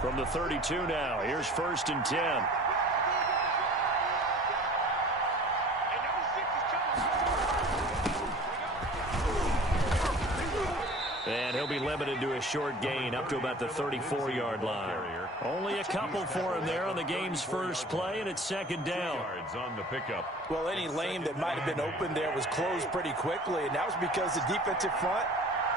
From the 32 now, here's 1st and 10. And he'll be limited to a short gain up to about the 34-yard line. Only a couple for him there on the game's first play, and it's 2nd down. On the pickup. Well, any lane that might have been open there was closed pretty quickly, and that was because the defensive front,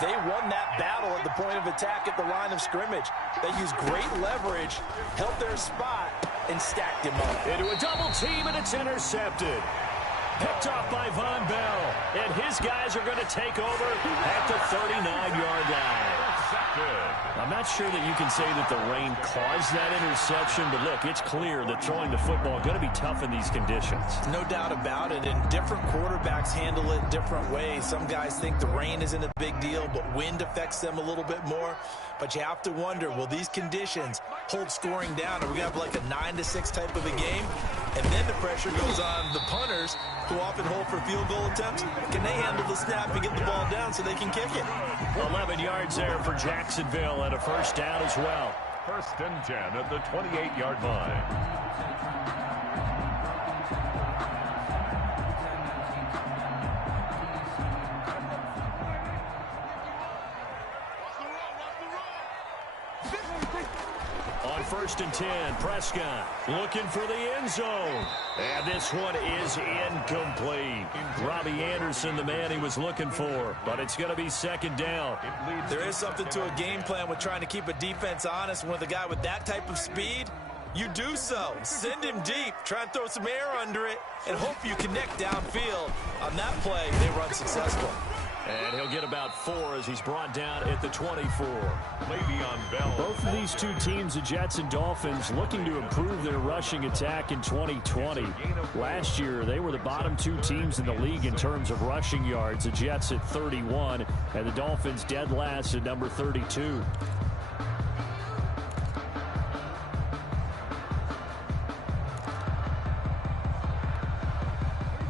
they won that battle at the point of attack at the line of scrimmage. They used great leverage, held their spot, and stacked him up. Into a double team, and it's intercepted. Picked off by Von Bell, and his guys are going to take over at the 39-yard line. I'm not sure that you can say that the rain caused that interception, but look, it's clear that throwing the football is going to be tough in these conditions. No doubt about it, and different quarterbacks handle it different ways. Some guys think the rain isn't a big deal, but wind affects them a little bit more. But you have to wonder, will these conditions hold scoring down? Are we going to have like a 9-6 type of a game? And then the pressure goes on the punters, who often hold for field goal attempts. Can they handle the snap and get the ball down so they can kick it? 11 yards there for Jacksonville and a 1st down as well. 1st and 10 at the 28-yard line. On 1st and 10, Prescott looking for the end zone. And this one is incomplete. Robbie Anderson, the man he was looking for, but it's going to be 2nd down. There is something to a game plan with trying to keep a defense honest. With a guy with that type of speed, you do so. Send him deep, try and throw some air under it, and hope you connect downfield. On that play, they run successful. And he'll get about 4 as he's brought down at the 24. Le'Veon Bell. Both of these two teams, the Jets and Dolphins, looking to improve their rushing attack in 2020. Last year, they were the bottom 2 teams in the league in terms of rushing yards. The Jets at 31, and the Dolphins dead last at number 32.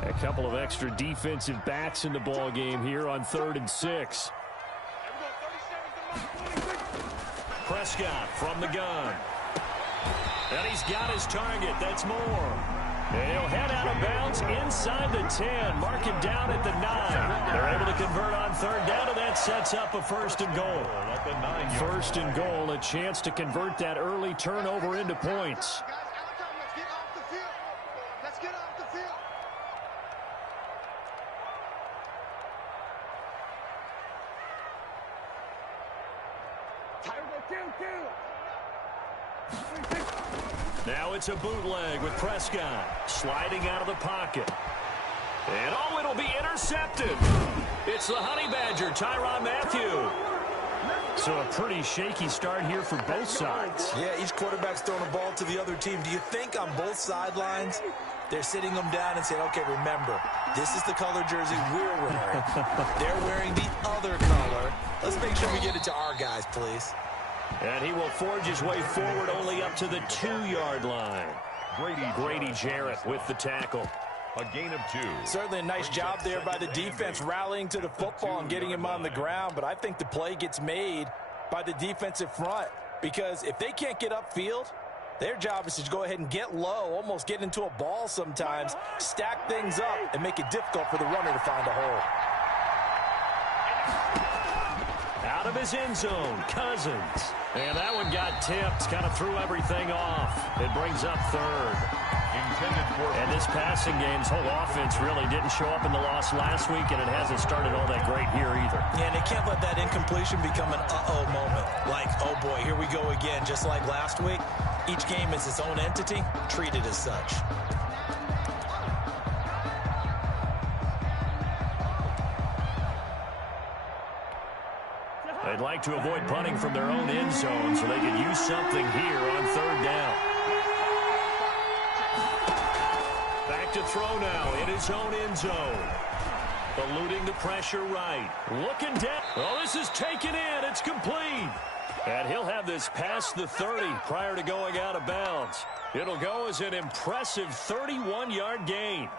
A couple of extra defensive backs in the ball game here on 3rd and 6. Prescott from the gun. And he's got his target. That's Moore. And he'll head out of bounds inside the 10. Mark him down at the 9. They're able to convert on 3rd down, and that sets up a 1st and goal. 1st and goal, a chance to convert that early turnover into points. Now it's a bootleg with Prescott sliding out of the pocket. And oh, it'll be intercepted. It's the Honey Badger, Tyrann Mathieu. So a pretty shaky start here for both sides. Yeah, each quarterback's throwing a ball to the other team. Do you think on both sidelines they're sitting them down and saying, okay, remember, this is the color jersey we're wearing. They're wearing the other color. Let's make sure we get it to our guys, please. And he will forge his way forward only up to the 2-yard line. Grady Jarrett with the tackle. A gain of 2. Certainly a nice job there by the defense rallying to the football and getting him on the ground. But I think the play gets made by the defensive front, because if they can't get upfield, their job is to go ahead and get low, almost get into a ball sometimes, stack things up, and make it difficult for the runner to find a hole. Out of his end zone, Cousins. And that one got tipped, kind of threw everything off. It brings up 3rd. And this passing game's whole offense really didn't show up in the loss last week, and it hasn't started all that great here either. Yeah, and they can't let that incompletion become an uh-oh moment. Like, oh boy, here we go again, just like last week. Each game is its own entity, treated as such. They'd like to avoid punting from their own end zone so they could use something here on 3rd down. Back to throw now in his own end zone. Eluding the pressure right. Looking down. Oh, this is taken in. It's complete. And he'll have this past the 30 prior to going out of bounds. It'll go as an impressive 31-yard gain.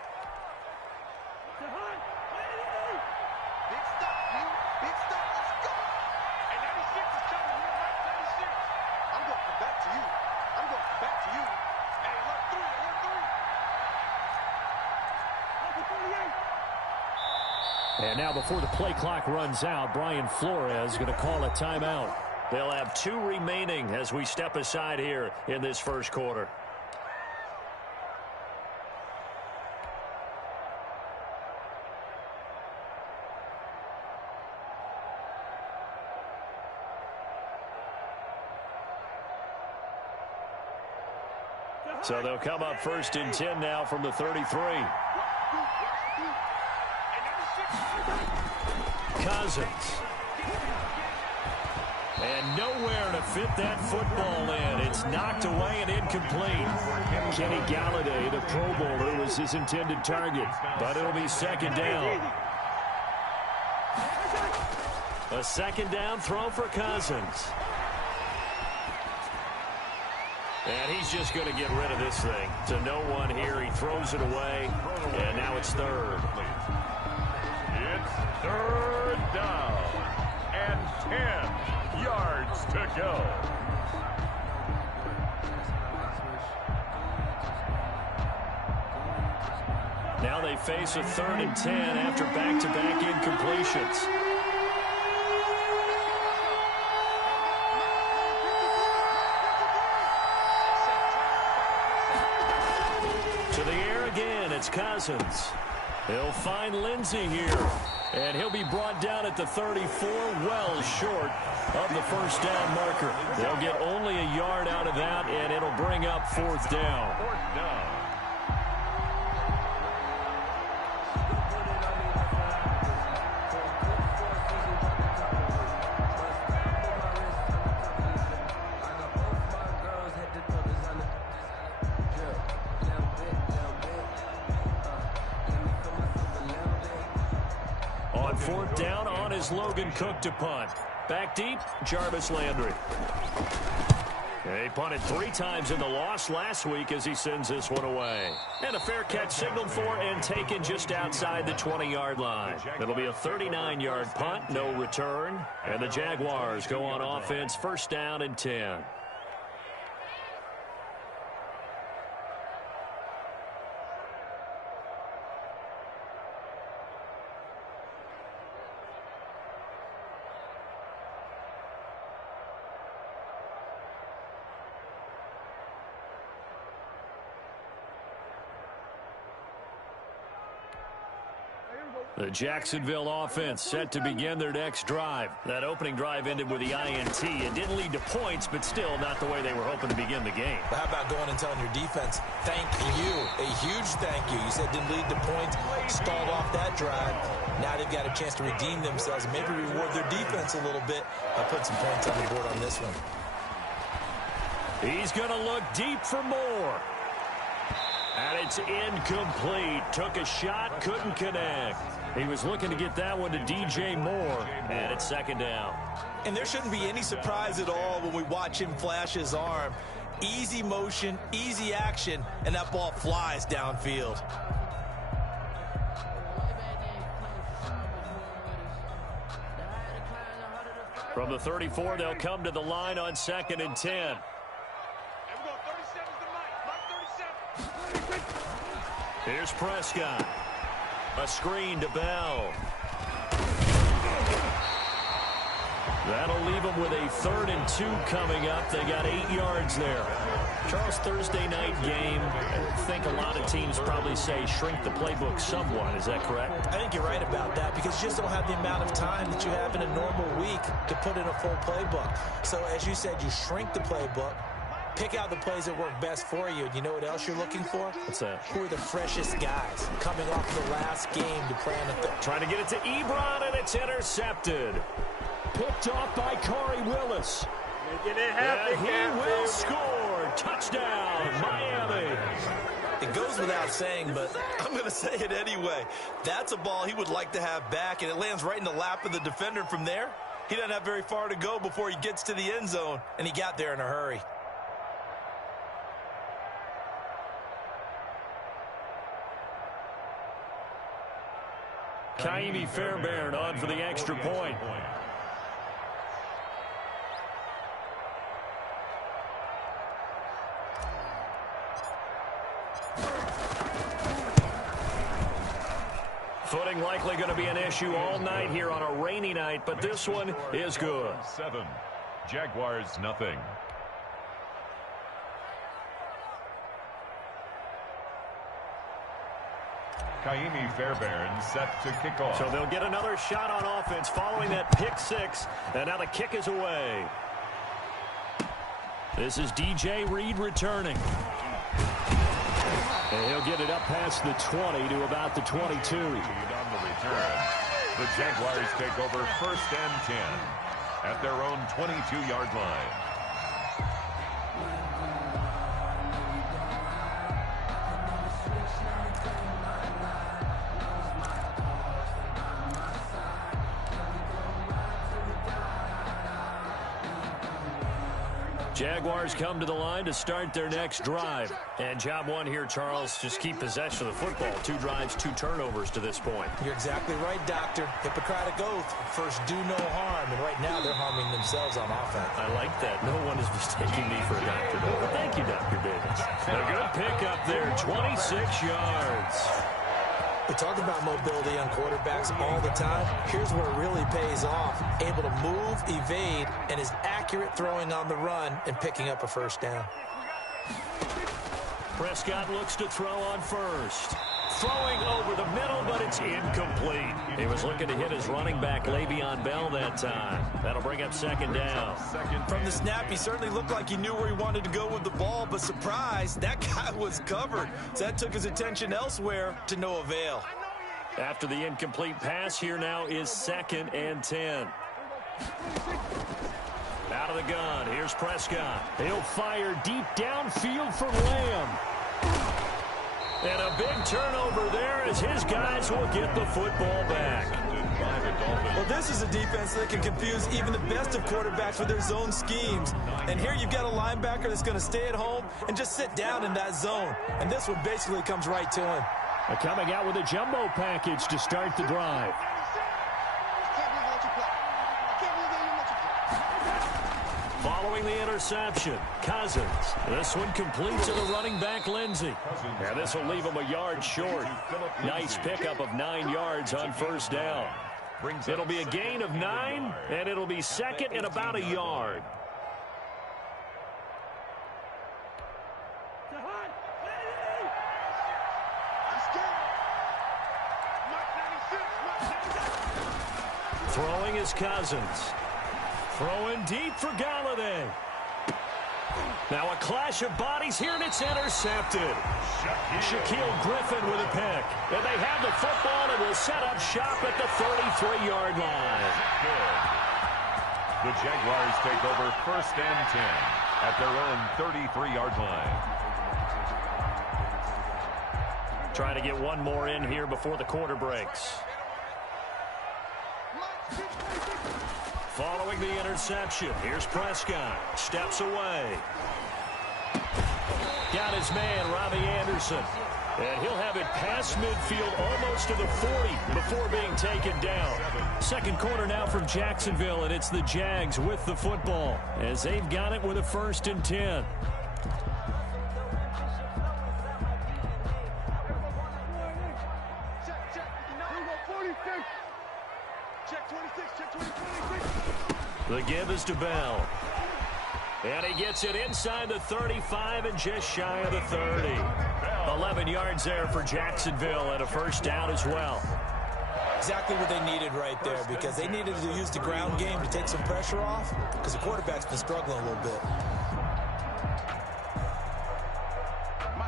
And now before the play clock runs out, Brian Flores is going to call a timeout. They'll have 2 remaining as we step aside here in this first quarter. So they'll come up 1st and 10 now from the 33. Cousins. And nowhere to fit that football in. It's knocked away and incomplete. Kenny Galladay, the Pro Bowler, was his intended target. But it'll be 2nd down. A 2nd down throw for Cousins. And he's just going to get rid of this thing. To no one here. He throws it away. And now it's 3rd. It's 3rd down. And 10 yards to go. Now they face a 3rd and 10 after back-to-back incompletions. It's Cousins. He'll find Lindsey here. And he'll be brought down at the 34, well short of the 1st down marker. They'll get only a yard out of that, and it'll bring up 4th down. 4th down. On 4th down, on is Logan Cook to punt. Back deep, Jarvis Landry. He punted 3 times in the loss last week as he sends this one away. And a fair catch signaled for and taken just outside the 20-yard line. It'll be a 39-yard punt, no return. And the Jaguars go on offense, 1st down and 10. The Jacksonville offense set to begin their next drive. That opening drive ended with the INT. It didn't lead to points, but still not the way they were hoping to begin the game. How about going and telling your defense, thank you, a huge thank you. You said didn't lead to points, stalled off that drive. Now they've got a chance to redeem themselves and maybe reward their defense a little bit by putting some points on the board on this one. He's going to look deep for more. And it's incomplete. Took a shot, couldn't connect. He was looking to get that one to DJ Moore, and it's 2nd down. And there shouldn't be any surprise at all when we watch him flash his arm. Easy motion, easy action, and that ball flies downfield. From the 34, they'll come to the line on 2nd and 10. Here's Prescott. A screen to Bell. That'll leave them with a 3rd and 2 coming up. They got 8 yards there. Charles, Thursday night game. I think a lot of teams probably say shrink the playbook somewhat. Is that correct? I think you're right about that because you just don't have the amount of time that you have in a normal week to put in a full playbook. So as you said, you shrink the playbook. Pick out the plays that work best for you. And you know what else you're looking for? What's that? Who are the freshest guys coming off the last game to play on the Trying to get it to Ebron, and it's intercepted. Picked off by Corey Willis. Making it happen. And he will score. Touchdown, Miami. It goes without saying, but I'm going to say it anyway. That's a ball he would like to have back, and it lands right in the lap of the defender from there. He doesn't have very far to go before he gets to the end zone, and he got there in a hurry. Kaimi Fairbairn on for the extra point. Footing likely going to be an issue all night here on a rainy night, but this one is good. 7. Jaguars nothing. Kaimi Fairbairn set to kick off. So they'll get another shot on offense following that pick six, and now the kick is away. This is DJ Reed returning. And he'll get it up past the 20 to about the 22. On the return, the Jaguars take over 1st and 10 at their own 22-yard line. Jaguars come to the line to start their next drive. And job one here, Charles, just keep possession of the football. 2 drives, 2 turnovers to this point. You're exactly right, Doctor. Hippocratic oath. First, do no harm. And right now, they're harming themselves on offense. I like that. No one is mistaking me for a doctor. Well, thank you, Dr. Davis. A good pickup there, 26 yards. We talk about mobility on quarterbacks all the time. Here's where it really pays off. Able to move, evade, and is accurate throwing on the run and picking up a first down. Prescott looks to throw on first. Throwing over the middle, but it's incomplete. He was looking to hit his running back, Le'Veon Bell, that time. That'll bring up 2nd down. From the snap, he certainly looked like he knew where he wanted to go with the ball, but surprise, that guy was covered. So that took his attention elsewhere to no avail. After the incomplete pass, here now is 2nd and 10. Out of the gun, here's Prescott. He'll fire deep downfield for Lamb. And a big turnover there as his guys will get the football back. Well, this is a defense that can confuse even the best of quarterbacks with their zone schemes. And here you've got a linebacker that's going to stay at home and just sit down in that zone. And this one basically comes right to him. They're coming out with a jumbo package to start the drive. Following the interception, Cousins. This one complete to the running back, Lindsey. And this will leave him a yard short. Nice pickup of 9 yards on first down. It'll be a gain of 9, and it'll be 2nd and about a yard. Throwing is Cousins. Throwing deep for Galladay. Now a clash of bodies here, and it's intercepted. Shaquille Griffin with a pick. And they have the football and will set up shop at the 33-yard line. The Jaguars take over 1st and 10 at their own 33-yard line. Trying to get one more in here before the quarter breaks. Following the interception, here's Prescott. Steps away. Got his man, Robbie Anderson. And he'll have it past midfield almost to the 40 before being taken down. Second quarter now from Jacksonville, and it's the Jags with the football as they've got it with a 1st and 10. The give is to Bell. And he gets it inside the 35 and just shy of the 30. 11 yards there for Jacksonville and a first down as well. Exactly what they needed right there, because they needed to use the ground game to take some pressure off, because the quarterback's been struggling a little bit.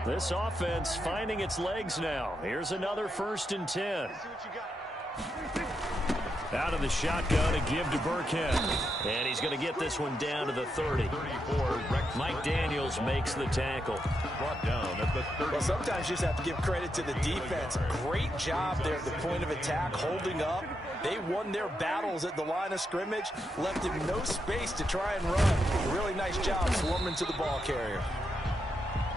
This offense finding its legs now. Here's another 1st and 10. Out of the shotgun, a give to Burkhead. And he's going to get this one down to the 30. Mike Daniels makes the tackle. Brought down at the 30. Well, sometimes you just have to give credit to the defense. Great job there at the point of attack, holding up. They won their battles at the line of scrimmage, left him no space to try and run. Really nice job swarming to the ball carrier.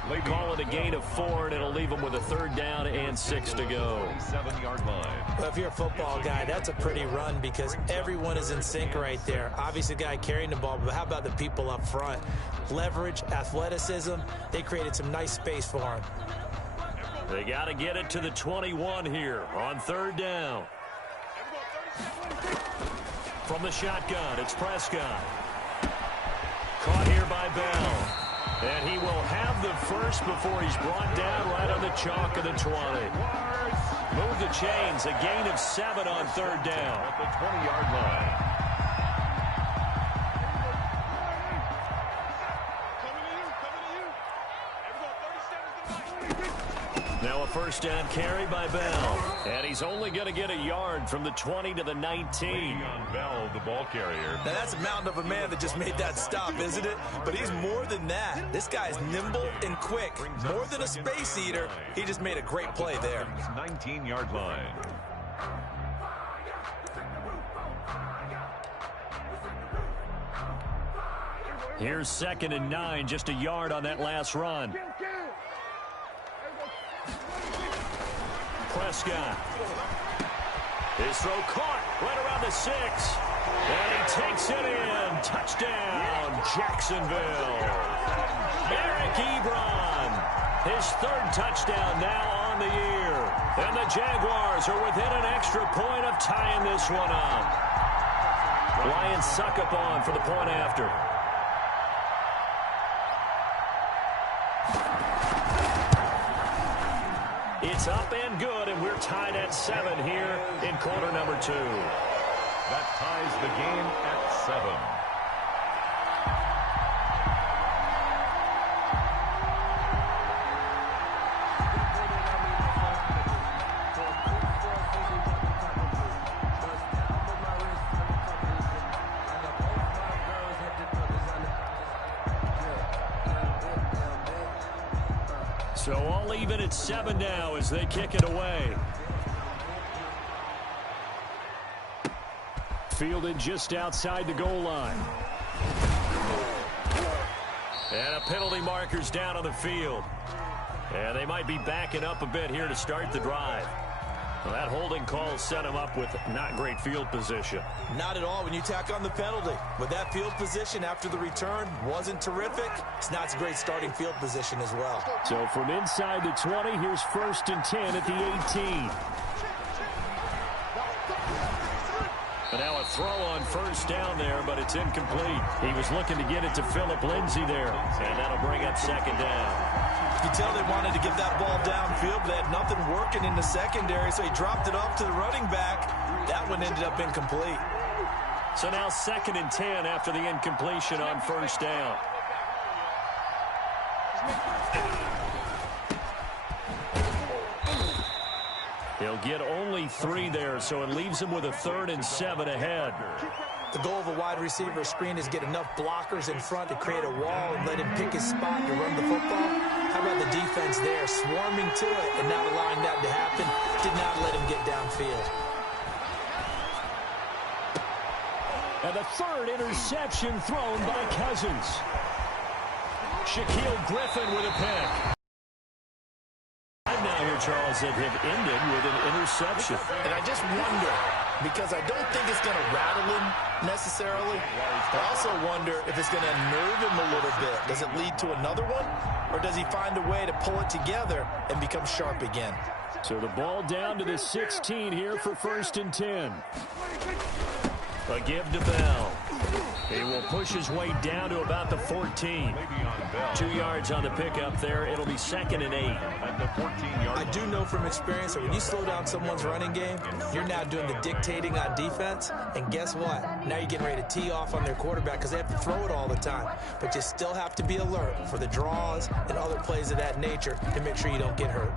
They call it a gain of 4, and it'll leave them with a 3rd down and 6 to go. 7-yard line. Well, if you're a football guy, that's a pretty run because everyone is in sync right there. Obviously, the guy carrying the ball, but how about the people up front? Leverage, athleticism, they created some nice space for him. They got to get it to the 21 here on third down. From the shotgun, it's Prescott. Caught here by Bell. And he will have the first before he's brought down right on the chalk of the 20. Move the chains, a gain of 7 on third down. At the 20-yard line. Now a first down carry by Bell. And he's only going to get a yard from the 20 to the 19. Waiting on Bell, the ball carrier. Now that's a mountain of a man that just made that stop, isn't it? But he's more than that. This guy's nimble and quick. More than a space eater. He just made a great play there. 19-yard line. Here's 2nd and 9, just a yard on that last run. Prescott. His throw caught right around the 6. And he takes it in. Touchdown, Jacksonville. Eric Ebron. His 3rd touchdown now on the year. And the Jaguars are within an extra point of tying this one up. Lions suck up on for the point after. It's up and good, and we're tied at 7 here in quarter number 2. That ties the game at 7. So all even at 7 now as they kick it away. Fielded just outside the goal line. And a penalty marker's down on the field. And they might be backing up a bit here to start the drive. Well, that holding call set him up with not great field position. Not at all when you tack on the penalty. With that field position after the return wasn't terrific. It's not a great starting field position as well. So from inside the 20, here's 1st and 10 at the 18. And now a throw on first down there, but it's incomplete. He was looking to get it to Phillip Lindsay there, and that'll bring up 2nd down. You can tell they wanted to get that ball downfield, but they had nothing working in the secondary, so he dropped it off to the running back. That one ended up incomplete. So now 2nd and 10 after the incompletion on first down. He'll get only 3 there, so it leaves him with a 3rd and 7 ahead. The goal of a wide receiver screen is get enough blockers in front to create a wall and let him pick his spot to run the football. How about the defense there, swarming to it and not allowing that to happen? Did not let him get downfield. And the 3rd interception thrown by Cousins. Shaquille Griffin with a pick. Now here, Charles, that have ended with an interception. And I just wonder, because I don't think it's going to rattle him necessarily. I also wonder if it's going to unnerve him a little bit. Does it lead to another one? Or does he find a way to pull it together and become sharp again? So the ball down to the 16 here for 1st and 10. A give to Bell. He will push his way down to about the 14. 2 yards on the pickup there. It'll be 2nd and 8. At the 14-yard line. I do know from experience that when you slow down someone's running game, you're now doing the dictating on defense. And guess what? Now you're getting ready to tee off on their quarterback because they have to throw it all the time. But you still have to be alert for the draws and other plays of that nature to make sure you don't get hurt.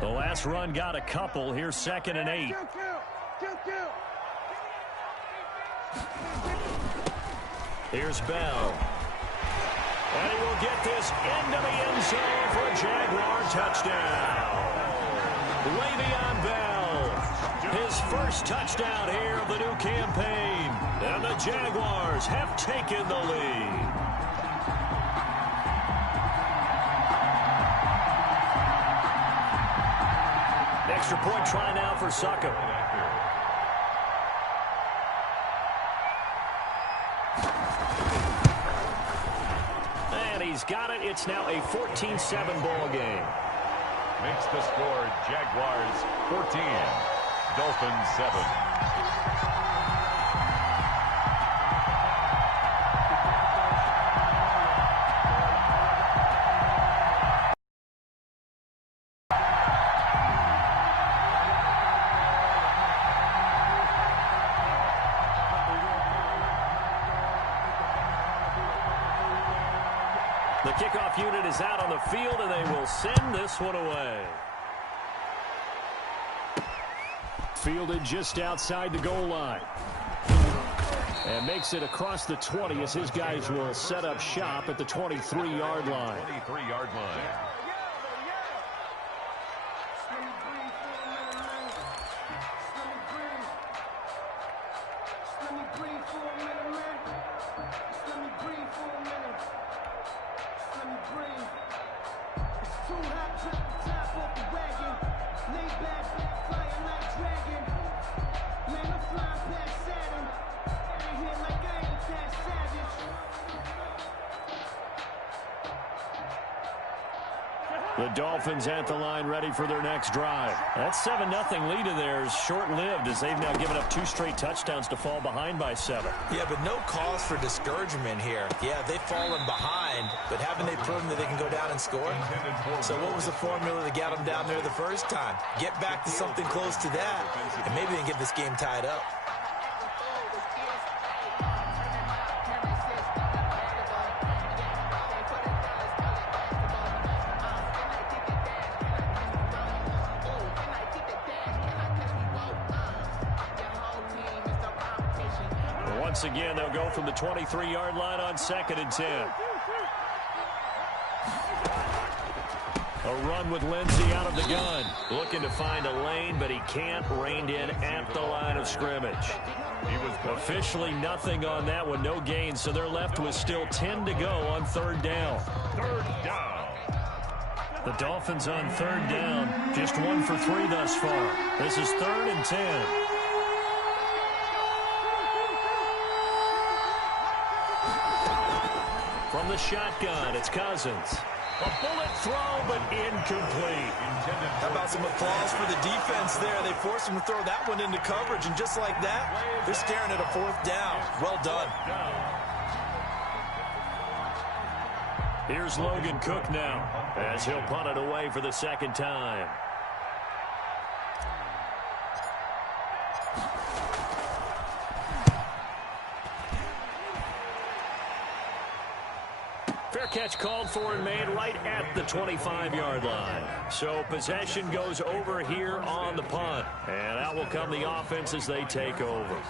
The last run got a couple. Here's 2nd and 8. Here's Bell. And he will get this into the end zone for a Jaguar touchdown. Le'Veon Bell, his first touchdown here of the new campaign. And the Jaguars have taken the lead. Extra point try now for Succop. He's got it. It's now a 14-7 ball game. makes the score Jaguars 14, Dolphins 7. The kickoff unit is out on the field, and they will send this one away. Fielded just outside the goal line. And makes it across the 20 as his guys will set up shop at the 23-yard line. 23-yard line. The Dolphins at the line ready for their next drive. That 7-0 lead of theirs short-lived as they've now given up 2 straight touchdowns to fall behind by 7. Yeah, but no cause for discouragement here. Yeah, they've fallen behind, but haven't they proven that they can go down and score? So what was the formula that got them down there the first time? Get back to something close to that, and maybe they can get this game tied up. Once again, they'll go from the 23-yard line on 2nd and 10. A run with Lindsey out of the gun. Looking to find a lane, but he can't. Reined in at the line of scrimmage. He was officially nothing on that one. No gain, so they're left with still 10 to go on 3rd down. 3rd down. The Dolphins on 3rd down. Just 1 for 3 thus far. This is 3rd and 10. From the shotgun, it's Cousins. A bullet throw, but incomplete. How about some applause for the defense there? They forced him to throw that one into coverage, and just like that, they're staring at a 4th down. Well done. Here's Logan Cook now, as he'll punt it away for the 2nd time. Fair catch called for and made right at the 25-yard line. So possession goes over here on the punt. And out will come the offense as they take over.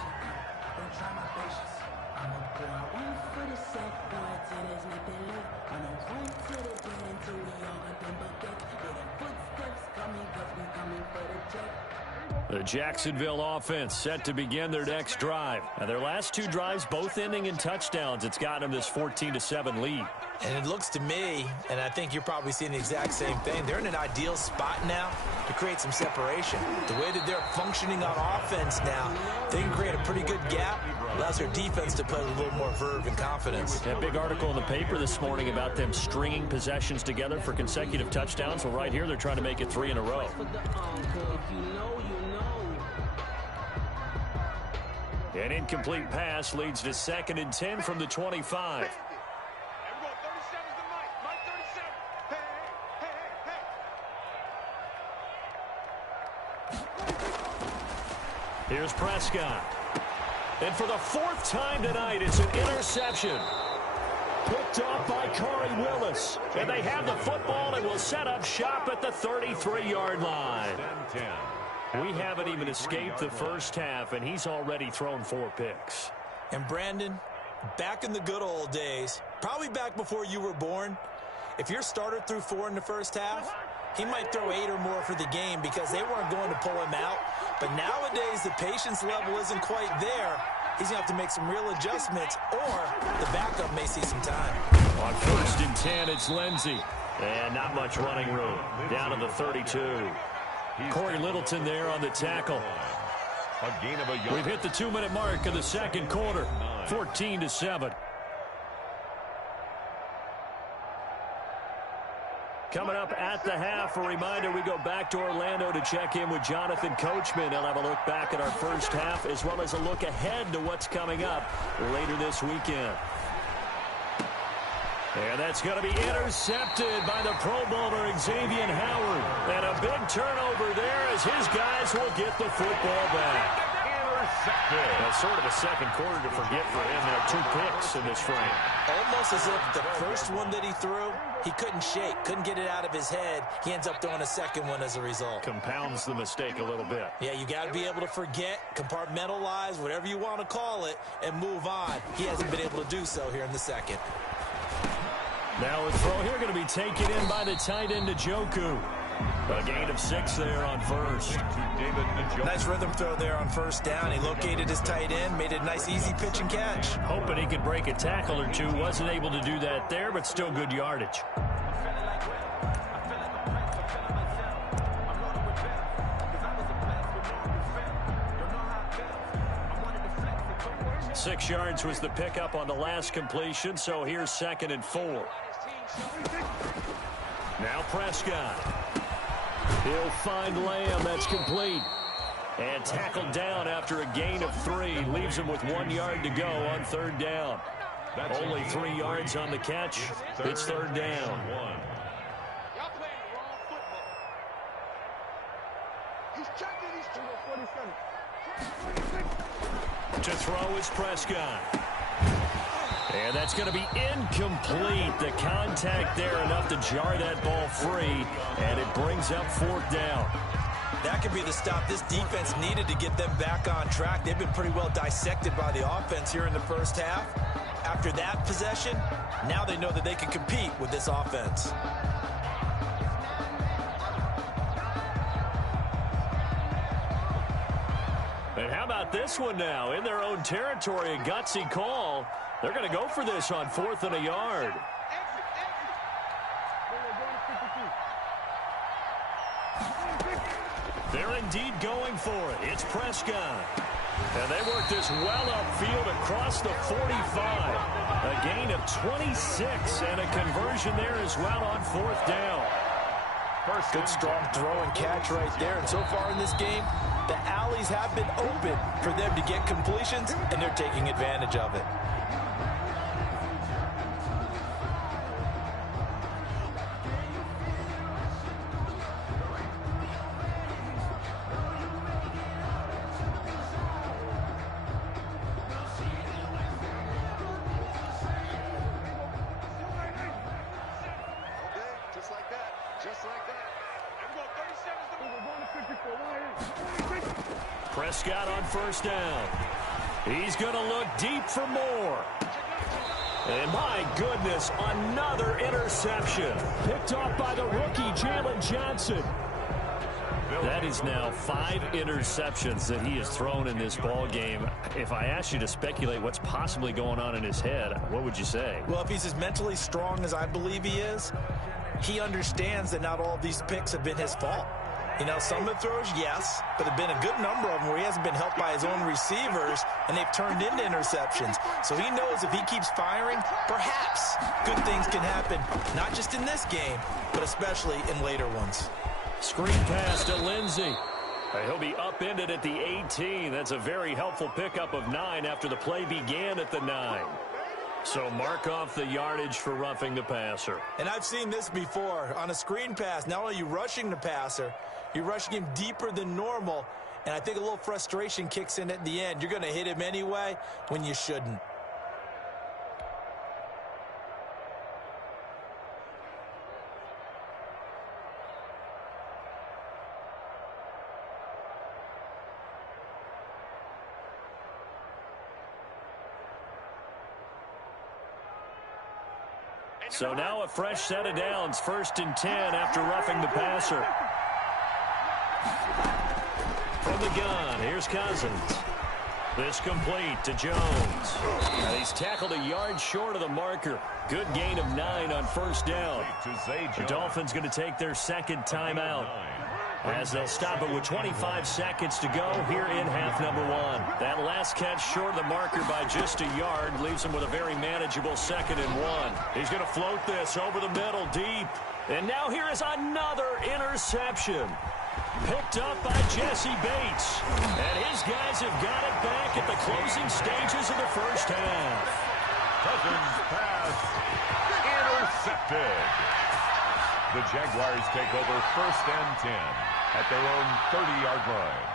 The Jacksonville offense set to begin their next drive. Now, their last 2 drives, both ending in touchdowns. It's gotten them this 14-7 lead. And it looks to me, and I think you're probably seeing the exact same thing, they're in an ideal spot now to create some separation. The way that they're functioning on offense now, they can create a pretty good gap. Allows their defense to play with a little more verve and confidence. That big article in the paper this morning about them stringing possessions together for consecutive touchdowns. Well, right here, they're trying to make it 3 in a row. An incomplete pass leads to 2nd and 10 from the 25. Here's Prescott. And for the 4th time tonight, it's an interception. Picked off by Corey Willis. And they have the football and will set up shop at the 33-yard line. 10-10. We haven't even escaped the first half, and he's already thrown 4 picks. And Brandon, back in the good old days, probably back before you were born, if your starter threw 4 in the first half, he might throw 8 or more for the game because they weren't going to pull him out. But nowadays, the patience level isn't quite there. He's going to have to make some real adjustments, or the backup may see some time. On 1st and 10, it's Lindsey. And not much running room. Down to the 32. Corey Littleton there on the tackle. A gain of a yard. We've hit the 2-minute mark of the 2nd quarter. 14-7. Coming up at the half, a reminder, we go back to Orlando to check in with Jonathan Coachman. He'll have a look back at our first half as well as a look ahead to what's coming up later this weekend. And that's going to be intercepted by the Pro Bowler Xavier Howard. And a big turnover there as his guys will get the football back. That's sort of a second quarter to forget for him. There are 2 picks in this frame. Almost as if the first one that he threw, he couldn't shake, couldn't get it out of his head. He ends up throwing a second one as a result. Compounds the mistake a little bit. Yeah, you got to be able to forget, compartmentalize, whatever you want to call it, and move on. He hasn't been able to do so here in the second. Now a throw here going to be taken in by the tight end Njoku. A gain of 6 there on first. Nice rhythm throw there on first down. He located his tight end, made it a nice easy pitch and catch. Hoping he could break a tackle or two. Wasn't able to do that there, but still good yardage. Six yards was the pickup on the last completion, so here's 2nd and 4. Now Prescott. He'll find Lamb. That's complete. And tackled down after a gain of 3. Leaves him with 1 yard to go on 3rd down. Only 3 yards on the catch. It's 3rd down. To throw is Prescott. And that's going to be incomplete. The contact there enough to jar that ball free, and it brings up 4th down. That could be the stop this defense needed to get them back on track. They've been pretty well dissected by the offense here in the first half. After that possession, now they know that they can compete with this offense. And how about this one now? In their own territory, a gutsy call. They're going to go for this on 4th and a yard. They're indeed going for it. It's Prescott. And they work this well upfield across the 45. A gain of 26 and a conversion there as well on 4th down. Good strong throw and catch right there. And so far in this game, the alleys have been open for them to get completions, and they're taking advantage of it. Prescott on 1st down. He's going to look deep for more. And my goodness, another interception. Picked off by the rookie, Jalen Johnson. That is now 5 interceptions that he has thrown in this ball game. If I asked you to speculate what's possibly going on in his head, what would you say? Well, if he's as mentally strong as I believe he is, he understands that not all of these picks have been his fault. You know, some of the throws, yes, but there have been a good number of them where he hasn't been helped by his own receivers, and they've turned into interceptions. So he knows if he keeps firing, perhaps good things can happen, not just in this game, but especially in later ones. Screen pass to Lindsey. He'll be upended at the 18. That's a very helpful pickup of 9 after the play began at the 9. So mark off the yardage for roughing the passer. And I've seen this before. On a screen pass, not only are you rushing the passer, you're rushing him deeper than normal. And I think a little frustration kicks in at the end. You're going to hit him anyway when you shouldn't. So now a fresh set of downs, 1st and 10 after roughing the passer. From the gun, here's Cousins. This complete to Jones. And he's tackled a yard short of the marker. Good gain of 9 on 1st down. The Dolphins going to take their 2nd timeout, as they'll stop it with 25 seconds to go here in half number 1. That last catch short of the marker by just a yard leaves him with a very manageable 2nd and 1. He's going to float this over the middle deep. And now here is another interception. Picked up by Jesse Bates. And his guys have got it back at the closing stages of the first half. Cousins pass intercepted. The Jaguars take over 1st and 10 at their own 30-yard line.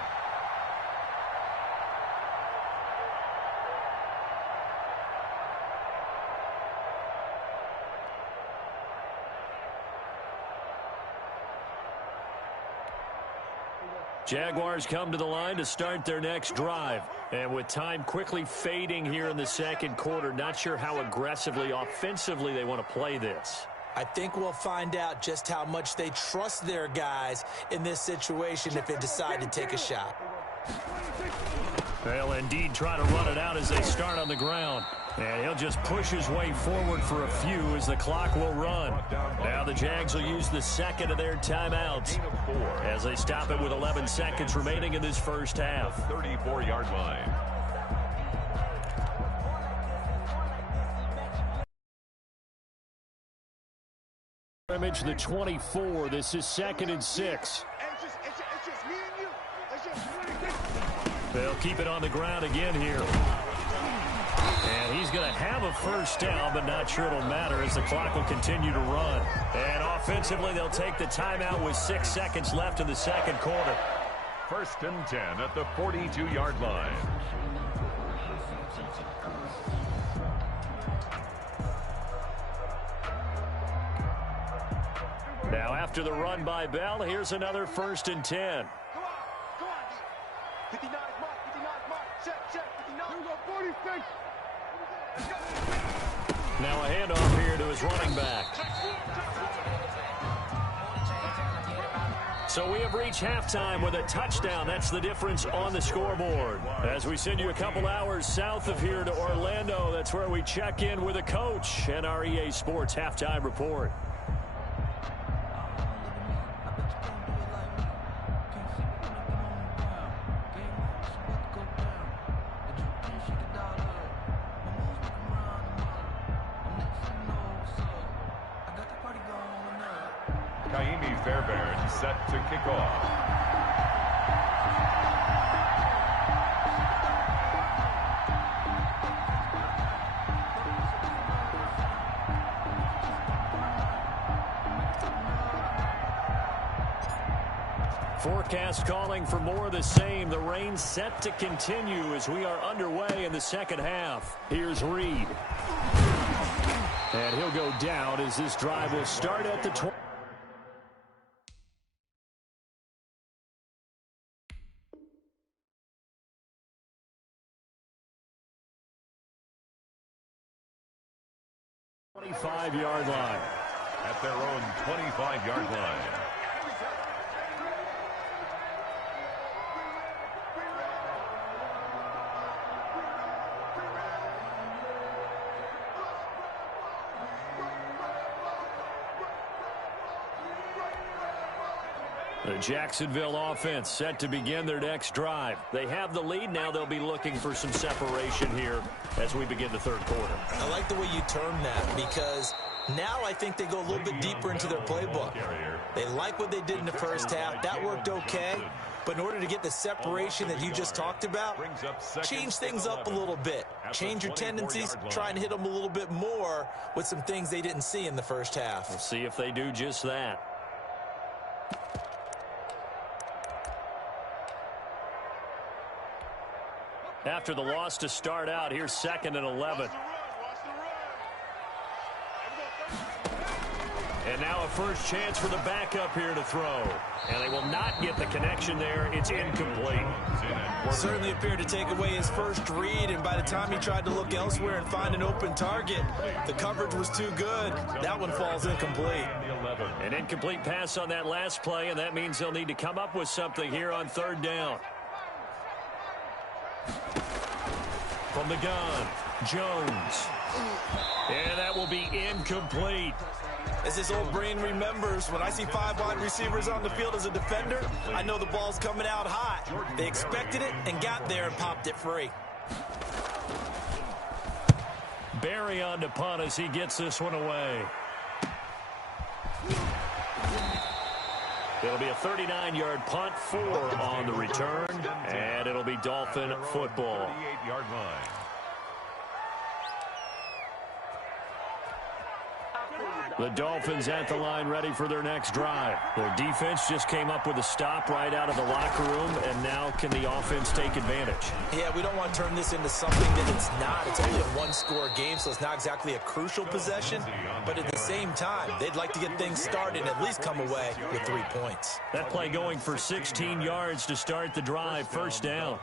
Jaguars come to the line to start their next drive. And with time quickly fading here in the second quarter, not sure how aggressively, offensively they want to play this. I think we'll find out just how much they trust their guys in this situation if they decide to take a shot. They'll indeed try to run it out as they start on the ground. And he'll just push his way forward for a few as the clock will run. Now the Jags will use the second of their timeouts as they stop it with 11 seconds remaining in this first half. 34-yard line. Image the 24. This is 2nd and 6. They'll keep it on the ground again here. And he's going to have a first down, but not sure it'll matter as the clock will continue to run. And offensively, they'll take the timeout with 6 seconds left in the second quarter. 1st and 10 at the 42-yard line. Now after the run by Bell, here's another 1st and 10. Come on, 59 mark, check, 59. Now a handoff here to his running back. So we have reached halftime with a touchdown. That's the difference on the scoreboard. As we send you a couple hours south of here to Orlando, that's where we check in with a coach and our EA Sports halftime report. Set to kick off. Forecast calling for more of the same. The rain set to continue as we are underway in the second half. Here's Reed. And he'll go down as this drive will start at the 20. Yard line. At their own 25-yard line. The Jacksonville offense set to begin their next drive. They have the lead. Now they'll be looking for some separation here as we begin the third quarter. I like the way you term that because now I think they go a little bit deeper into their playbook. They like what they did in the first half. That worked okay. But in order to get the separation that you just talked about, change things up a little bit. Change your tendencies, try and hit them a little bit more with some things they didn't see in the first half. We'll see if they do just that. After the loss to start out, here's 2nd and 11. And now a first chance for the backup here to throw. And they will not get the connection there. It's incomplete. Certainly appeared to take away his first read, and by the time he tried to look elsewhere and find an open target, the coverage was too good. That one falls incomplete. An incomplete pass on that last play, and that means they'll need to come up with something here on 3rd down. From the gun, Jones. And that will be incomplete. As his old brain remembers, when I see 5 wide receivers on the field as a defender, I know the ball's coming out hot. They expected it and got there and popped it free. Barry on to punt as he gets this one away. It'll be a 39-yard punt, 4 on the return, and it'll be Dolphin football. 38-yard line. The Dolphins at the line ready for their next drive. Their defense just came up with a stop right out of the locker room, and now can the offense take advantage? Yeah, we don't want to turn this into something that it's not. It's only a one-score game, so it's not exactly a crucial possession. But at the same time, they'd like to get things started and at least come away with 3 points. That play going for 16 yards to start the drive. First down.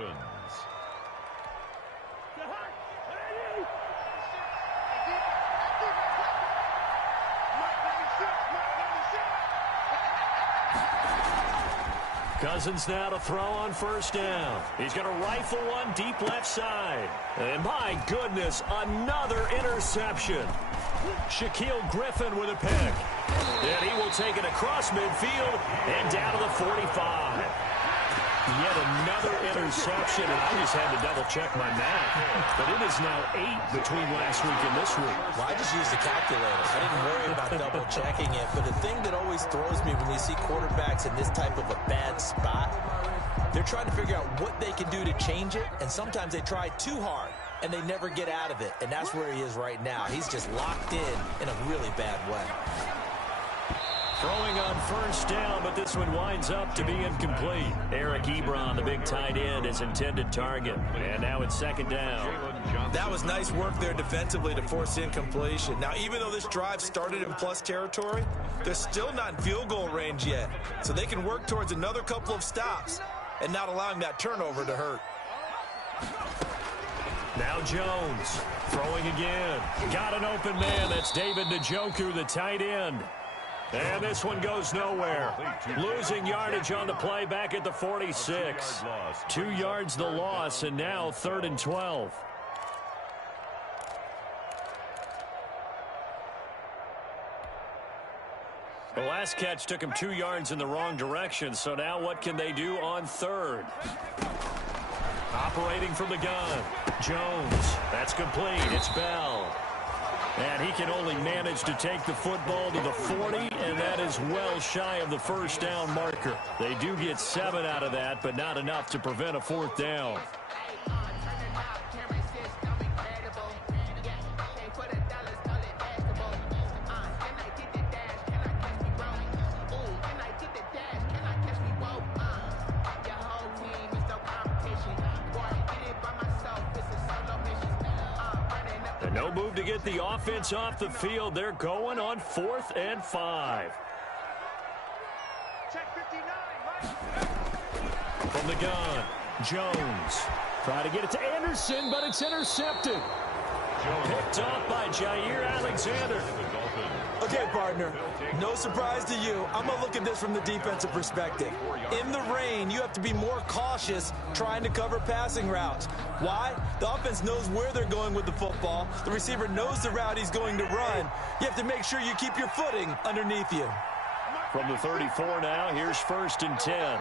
Cousins now to throw on first down. He's going to rifle one deep left side. And my goodness, another interception. Shaquille Griffin with a pick. And he will take it across midfield and down to the 45. Yet another interception, and I just had to double-check my math. But it is now 8 between last week and this week. Well, I just used a calculator. I didn't worry about double-checking it. But the thing that always throws me when you see quarterbacks in this type of a bad spot, they're trying to figure out what they can do to change it, and sometimes they try too hard, and they never get out of it. And that's where he is right now. He's just locked in a really bad way. Throwing on first down, but this one winds up to be incomplete. Eric Ebron, the big tight end, is intended target. And now it's second down. That was nice work there defensively to force incompletion. Now, even though this drive started in plus territory, they're still not in field goal range yet. So they can work towards another couple of stops and not allowing that turnover to hurt. Now Jones throwing again. Got an open man. That's David Njoku, the tight end. And this one goes nowhere. Losing yardage on the play back at the 46. 2 yards the loss, and now 3rd and 12. The last catch took him 2 yards in the wrong direction, so now what can they do on 3rd? Operating from the gun. Jones. That's complete. It's Bell. And he can only manage to take the football to the 40, and that is well shy of the first down marker. They do get 7 out of that, but not enough to prevent a 4th down. No move to get the offense off the field. They're going on 4th and 5. From the gun, Jones. Try to get it to Anderson, but it's intercepted. Picked off by Jair Alexander. Okay, partner, no surprise to you. I'm going to look at this from the defensive perspective. In the rain, you have to be more cautious trying to cover passing routes. Why? The offense knows where they're going with the football. The receiver knows the route he's going to run. You have to make sure you keep your footing underneath you. From the 34 now, here's 1st and 10.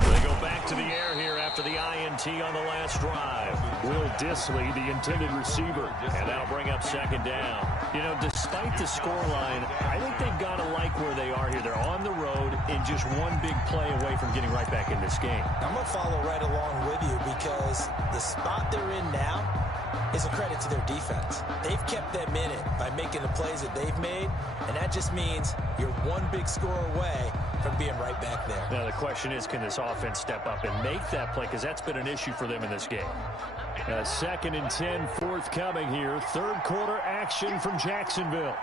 They go back to the air here after the INT on the last drive. Will Disley, the intended receiver, and that'll bring up 2nd down. You know, despite the scoreline, I think they've got to like where they are here. They're on the road and just one big play away from getting right back in this game. I'm going to follow right along with you because the spot they're in now is a credit to their defense. They've kept them in it by making the plays that they've made, and that just means you're one big score away from being right back there. Now the question is, can this offense step up and make that play? Because that's been an issue for them in this game. 2nd and 10 forthcoming here. 3rd quarter action from Jacksonville.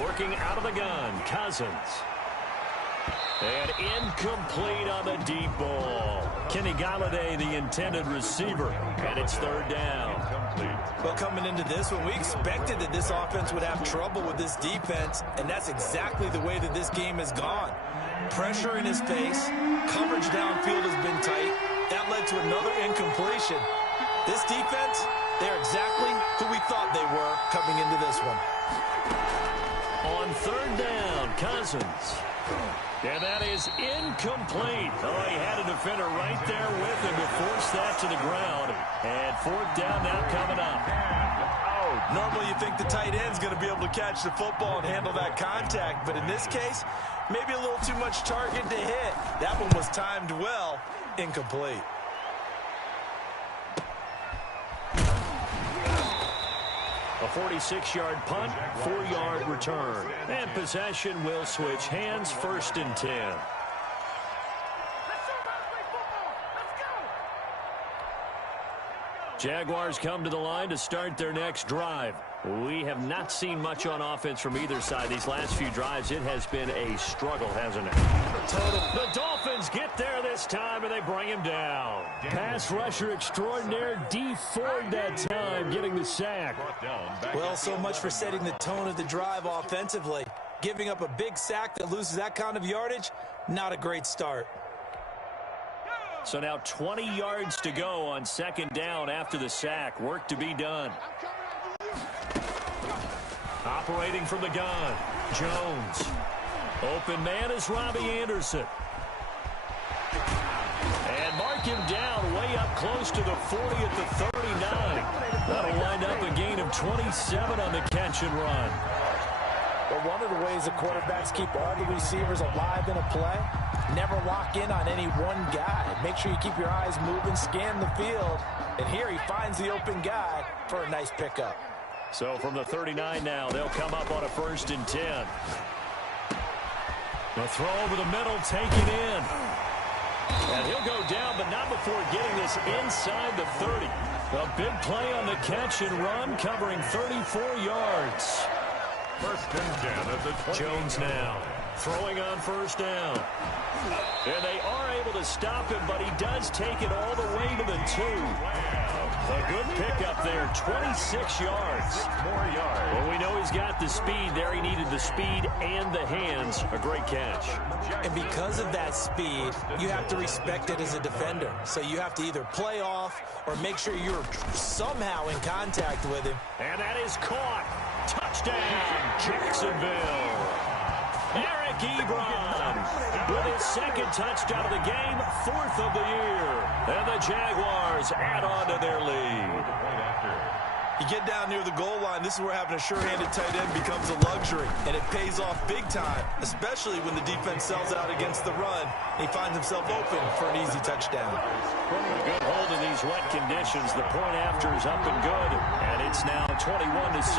Working out of the gun, Cousins. And incomplete on the deep ball. Kenny Galladay, the intended receiver, and it's 3rd down. Well, coming into this one, we expected that this offense would have trouble with this defense, and that's exactly the way that this game has gone. Pressure in his face, coverage downfield has been tight. That led to another incompletion. This defense, they're exactly who we thought they were coming into this one. On 3rd down, Cousins. And that is incomplete. Oh, he had a defender right there with him to force that to the ground. And fourth down now coming up. Normally you think the tight end's going to be able to catch the football and handle that contact, but in this case, maybe a little too much target to hit. That one was timed well, incomplete. A 46-yard punt, 4-yard return. And possession will switch hands, 1st and 10. Jaguars come to the line to start their next drive. We have not seen much on offense from either side. These last few drives, it has been a struggle, hasn't it? The Dolphins get there this time, and they bring him down. Pass rusher extraordinaire, D Ford that time, getting the sack. Well, so much for setting the tone of the drive offensively. Giving up a big sack that loses that kind of yardage, not a great start. So now 20 yards to go on 2nd down after the sack. Work to be done. Operating from the gun, Jones. Open man is Robbie Anderson. And mark him down way up close to the 40 at the 39. That'll wind up a gain of 27 on the catch and run. But one of the ways the quarterbacks keep all the receivers alive in a play, never lock in on any one guy. Make sure you keep your eyes moving, scan the field. And here he finds the open guy for a nice pickup. So from the 39 now, they'll come up on a 1st and 10. The throw over the middle, taken in. And he'll go down, but not before getting this inside the 30. A big play on the catch and run, covering 34 yards. 1st and 10 at the 20. Jones now throwing on 1st down. And they are able to stop him, but he does take it all the way to the 2. A good pickup there, 26 yards. 6 more yards. Well, we know he's got the speed there. He needed the speed and the hands. A great catch. And because of that speed, you have to respect it as a defender. So you have to either play off or make sure you're somehow in contact with him. And that is caught. Touchdown, Jacksonville. Eric Ebron with his 2nd touchdown of the game, 4th of the year. And the Jaguars add on to their lead. You get down near the goal line, this is where having a sure-handed tight end becomes a luxury, and it pays off big time, especially when the defense sells out against the run. He finds himself open for an easy touchdown. A good hold in these wet conditions. The point after is up and good, and it's now 21-7.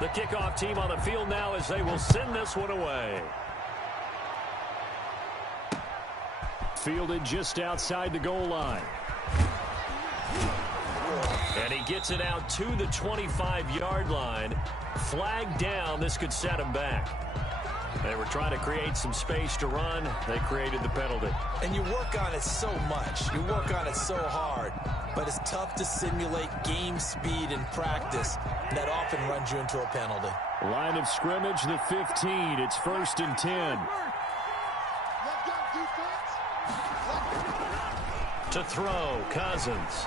The kickoff team on the field now as they will send this one away. Fielded just outside the goal line. And he gets it out to the 25-yard line. Flag down. This could set him back. They were trying to create some space to run. They created the penalty. And you work on it so much. You work on it so hard. But it's tough to simulate game speed in practice. That often runs you into a penalty. Line of scrimmage, the 15. It's 1st and 10. To throw, Cousins.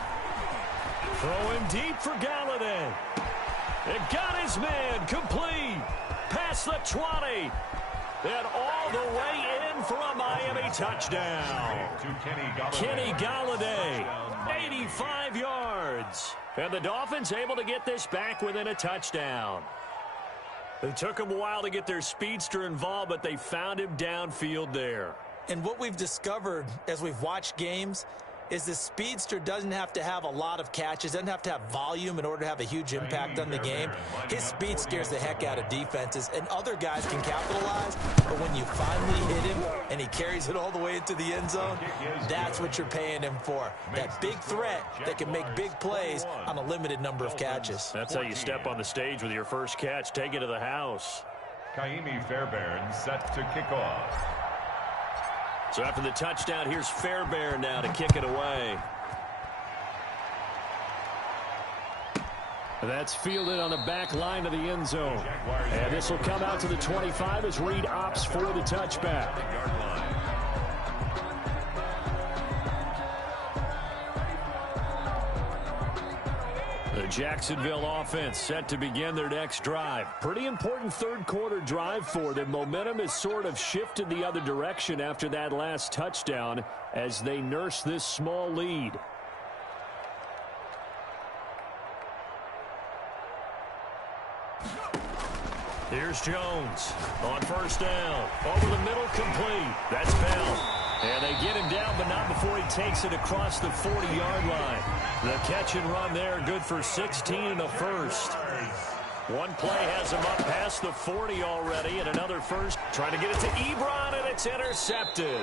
Throw him deep for Galladay. It got his man complete. Past the 20. And all the way in for a Miami touchdown. Kenny Galladay, 85 yards. And the Dolphins able to get this back within a touchdown. It took them a while to get their speedster involved, but they found him downfield there. And what we've discovered as we've watched games is the speedster doesn't have to have a lot of catches, doesn't have to have volume in order to have a huge impact on the game. His speed scares the heck out of defenses, and other guys can capitalize, but when you finally hit him and he carries it all the way into the end zone, that's what you're paying him for. That big threat that can make big plays on a limited number of catches. That's how you step on the stage with your first catch. Take it to the house. Kaimi Fairbairn set to kick off. So after the touchdown, here's Fairbairn now to kick it away. That's fielded on the back line of the end zone. And this will come out to the 25 as Reed opts for the touchback. The Jacksonville offense set to begin their next drive. Pretty important third quarter drive for them. Momentum has sort of shifted the other direction after that last touchdown as they nurse this small lead. Here's Jones on first down. Over the middle, complete. That's Bell. And they get him down, but not before he takes it across the 40-yard line. The catch and run there, good for 16 and a first. One play has him up past the 40 already, and another first. Trying to get it to Ebron, and it's intercepted.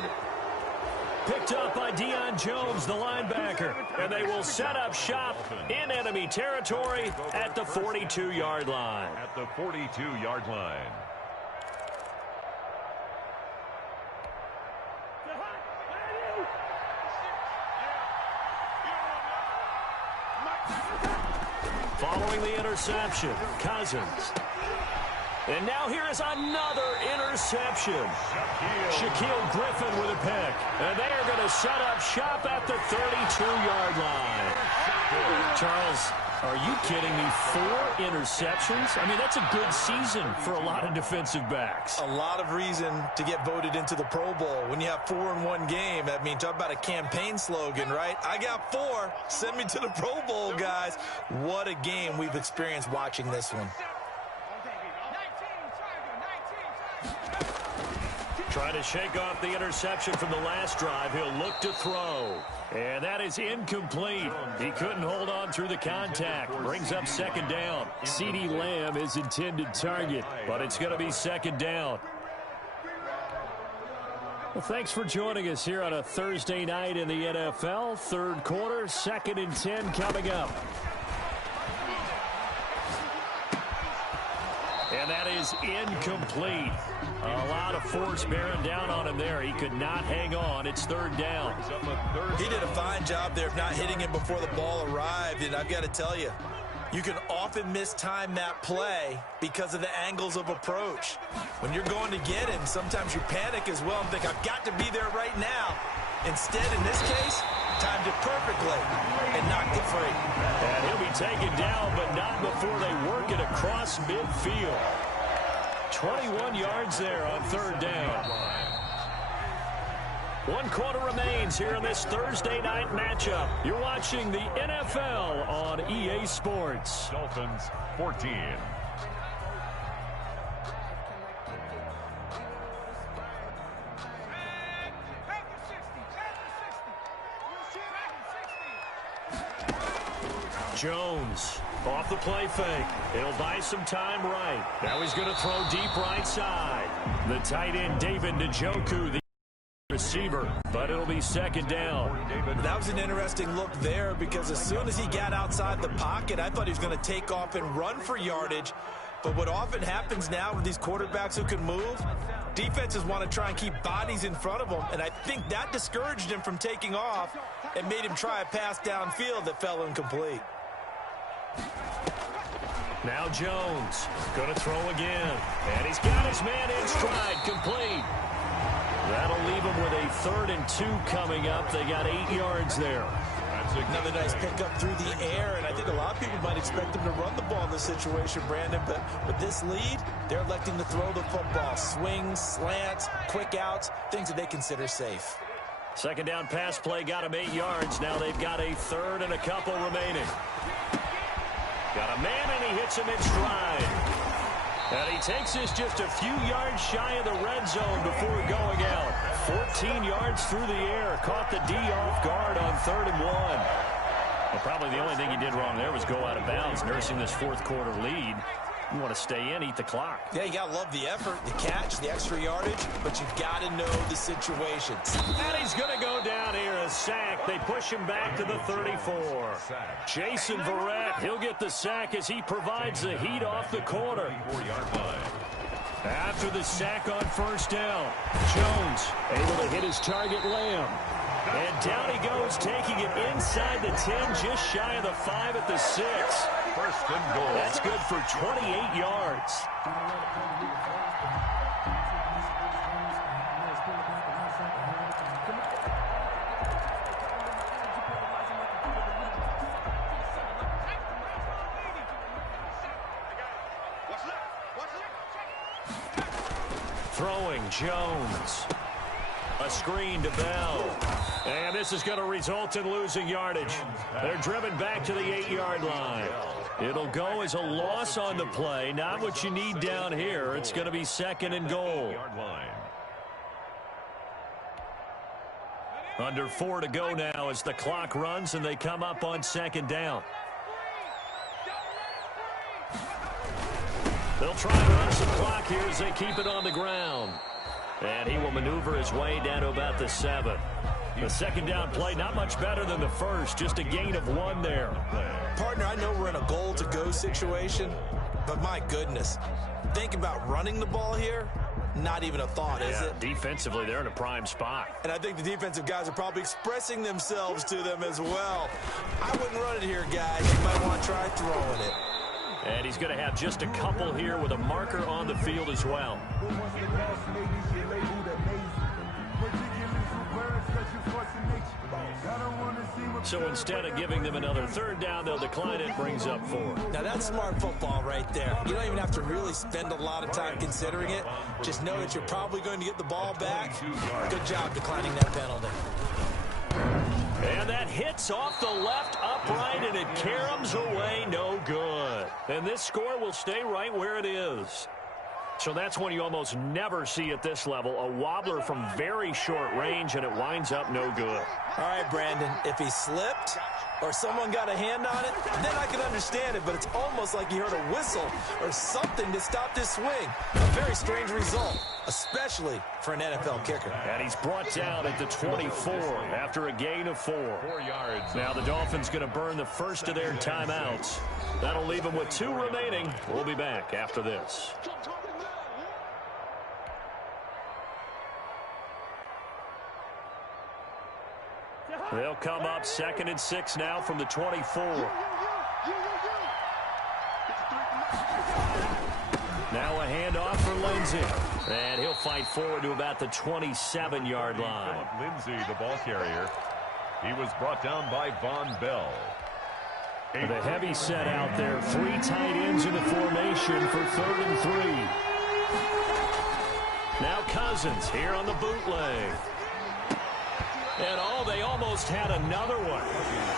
Picked up by Deion Jones, the linebacker. And they will set up shop in enemy territory at the 42-yard line. At the 42-yard line. Following the interception, Cousins. And now here is another interception. Shaquille Griffin with a pick. And they are going to set up shop at the 32-yard line. Charles, are you kidding me? 4 interceptions? I mean, that's a good season for a lot of defensive backs. A lot of reason to get voted into the Pro Bowl. When you have 4 in one game, I mean, talk about a campaign slogan, right? I got 4. Send me to the Pro Bowl, guys. What a game we've experienced watching this one. Trying to shake off the interception from the last drive. He'll look to throw. And that is incomplete. He couldn't hold on through the contact. Brings up second down. CeeDee Lamb is intended target, but it's going to be second down. Well, thanks for joining us here on a Thursday night in the NFL. Third quarter, 2nd and 10 coming up. And that is incomplete. A lot of force bearing down on him there. He could not hang on. It's third down. He did a fine job there of not hitting him before the ball arrived. And I've got to tell you, you can often mistime that play because of the angles of approach. When you're going to get him, sometimes you panic as well and think, I've got to be there right now. Instead, in this case, timed it perfectly and knocked it free. And he'll be taken down, but not before they work it across midfield. 21 yards there on third down. 1 quarter remains here in this Thursday night matchup. You're watching the NFL on EA Sports. Dolphins 14. Jones off the play fake. It'll buy some time right. Now he's going to throw deep right side. The tight end, David Njoku, the receiver, but it'll be second down. That was an interesting look there because as soon as he got outside the pocket, I thought he was going to take off and run for yardage. But what often happens now with these quarterbacks who can move, defenses want to try and keep bodies in front of them, and I think that discouraged him from taking off and made him try a pass downfield that fell incomplete. Now Jones going to throw again, and he's got his man in stride, complete. That'll leave him with a 3rd and 2 coming up. They got 8 yards there. Another nice pickup through the air, and I think a lot of people might expect them to run the ball in this situation, Brandon, but with this lead, they're electing to throw the football. Swings, slants, quick outs, things that they consider safe. Second down pass play got him 8 yards. Now they've got a 3rd and a couple remaining. Got a man, and he hits him in stride. And he takes this just a few yards shy of the red zone before going out. 14 yards through the air. Caught the D off guard on 3rd and 1. Well, probably the only thing he did wrong there was go out of bounds, nursing this 4th quarter lead. You want to stay in, eat the clock. Yeah, you got to love the effort, the catch, the extra yardage, but you've got to know the situations. And he's going to go down here, a sack. They push him back to the 34. Jason Verrett, he'll get the sack as he provides the heat off the corner. After the sack on first down, Jones able to hit his target, Lamb. And down he goes, taking it inside the 10, just shy of the 5 at the 6. First and goal. That's good for 28 yards. Throwing Jones. A screen to Bell. And this is going to result in losing yardage. They're driven back to the 8-yard line. It'll go as a loss on the play. Not what you need down here. It's going to be second and goal. Under 4 to go now as the clock runs and they come up on second down. They'll try to run some clock here as they keep it on the ground. And he will maneuver his way down to about the 7. The second down play, not much better than the first. Just a gain of 1 there. Partner, I know we're in a goal-to-go situation, but my goodness. Think about running the ball here. Not even a thought, is it? Defensively, they're in a prime spot. And I think the defensive guys are probably expressing themselves to them as well. I wouldn't run it here, guys. You might want to try throwing it. And he's going to have just a couple here with a marker on the field as well. So instead of giving them another third down, they'll decline it, brings up 4. Now that's smart football right there. You don't even have to really spend a lot of time considering it. Just know that you're probably going to get the ball back. Good job declining that penalty. And that hits off the left upright, and it caroms away, no good. And this score will stay right where it is. So that's one you almost never see at this level. A wobbler from very short range, and it winds up no good. All right, Brandon, if he slipped or someone got a hand on it, then I can understand it, but it's almost like you heard a whistle or something to stop this swing. A very strange result, especially for an NFL kicker. And he's brought down at the 24 after a gain of 4. 4 yards. Now the Dolphins going to burn the first of their timeouts. That'll leave them with 2 remaining. We'll be back after this. They'll come up 2nd and 6 now from the 24. Now a handoff for Lindsey. And he'll fight forward to about the 27-yard line. Lindsey, the ball carrier. He was brought down by Von Bell. The heavy set out there. 3 tight ends in the formation for 3rd and 3. Now Cousins here on the bootleg. And they almost had another one.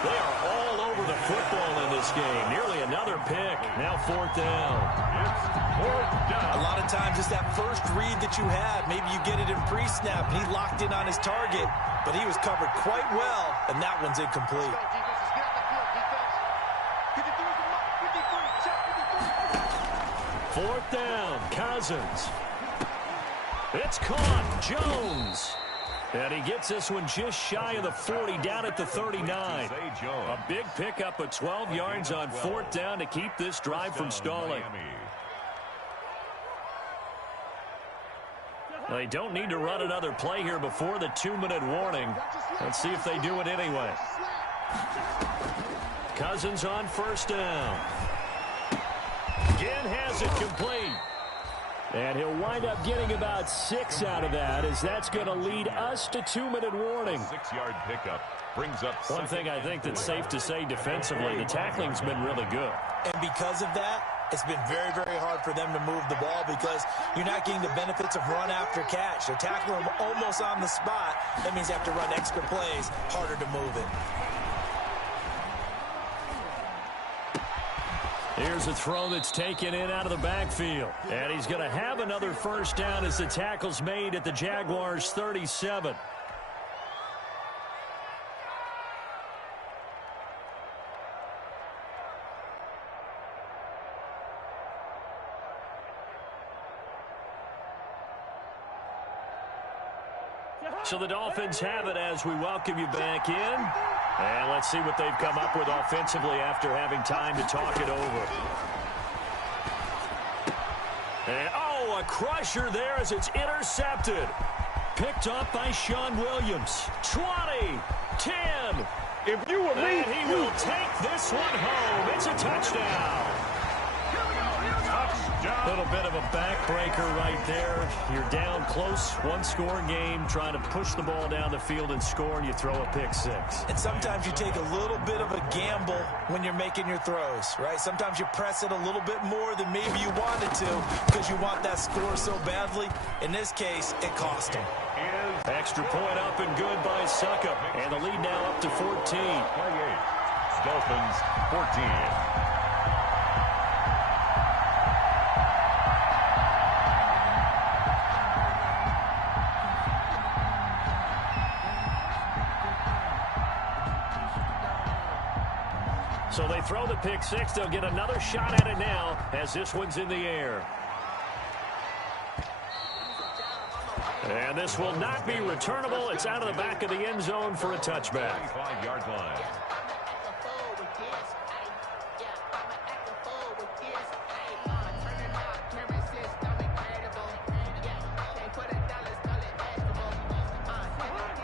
They are all over the football in this game. Nearly another pick. Now 4th down. It's 4th down. A lot of times it's that first read that you have. Maybe you get it in pre-snap, and he locked in on his target, but he was covered quite well, and that one's incomplete. 4th down. Cousins. It's caught. Jones. And he gets this one just shy of the 40, down at the 39. A big pickup of 12 yards on 4th down to keep this drive from stalling. They don't need to run another play here before the 2-minute warning. Let's see if they do it anyway. Cousins on 1st down. Again has it complete. And he'll wind up getting about 6 out of that, as that's going to lead us to 2-minute warning. 6-yard pickup brings up. One thing I think that's safe to say defensively, the tackling's been really good. And because of that, it's been very, very hard for them to move the ball because you're not getting the benefits of run after catch. They're tackling them almost on the spot. That means they have to run extra plays, harder to move it. Here's a throw that's taken in out of the backfield. And he's going to have another 1st down as the tackle's made at the Jaguars' 37. So the Dolphins have it as we welcome you back in. And let's see what they've come up with offensively after having time to talk it over. And, a crusher there as it's intercepted. Picked up by Sean Williams. 20, 10. If you were me, And he will take this one home. It's a touchdown. Touchdown. Little bit of a backbreaker right there. You're down close, one-score game, trying to push the ball down the field and score, and you throw a pick six. And sometimes you take a little bit of a gamble when you're making your throws, right? Sometimes you press it a little bit more than maybe you wanted to because you want that score so badly. In this case, it cost him. Extra point up and good by Suckup. And the lead now up to 14. 28. Dolphins 14. So they throw the pick six. They'll get another shot at it now as this one's in the air. And this will not be returnable. It's out of the back of the end zone for a touchback. 25-yard line.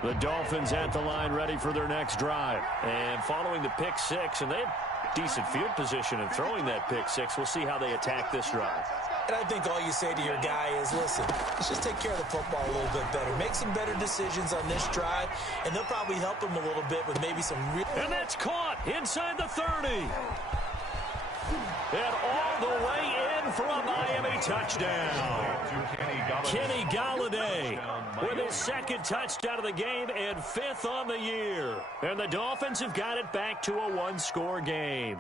The Dolphins at the line ready for their next drive. And following the pick six, and they have decent field position in throwing that pick six. We'll see how they attack this drive. And I think all you say to your guy is, listen, let's just take care of the football a little bit better. Make some better decisions on this drive, and they'll probably help him a little bit with maybe some real... And that's caught inside the 30. And all the way in for a Miami touchdown. Kenny Galladay with his second touchdown of the game and fifth on the year. And the Dolphins have got it back to a one-score game.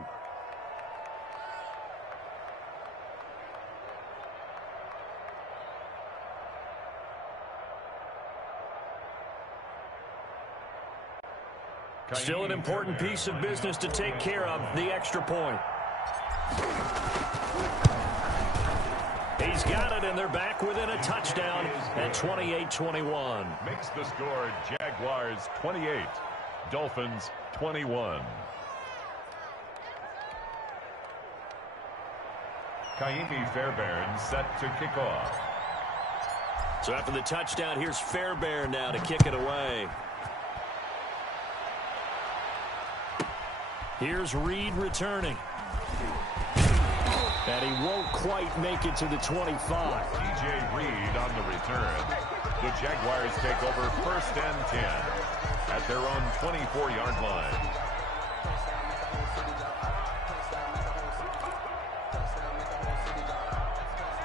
Still an important piece of business to take care of, the extra point. He's got it, and they're back within a touchdown at 28-21. Makes the score Jaguars 28, Dolphins 21. Kaimi Fairbairn set to kick off. So after the touchdown, here's Fairbairn now to kick it away. Here's Reed returning. And he won't quite make it to the 25. DJ Reed on the return. The Jaguars take over first and 10 at their own 24-yard line.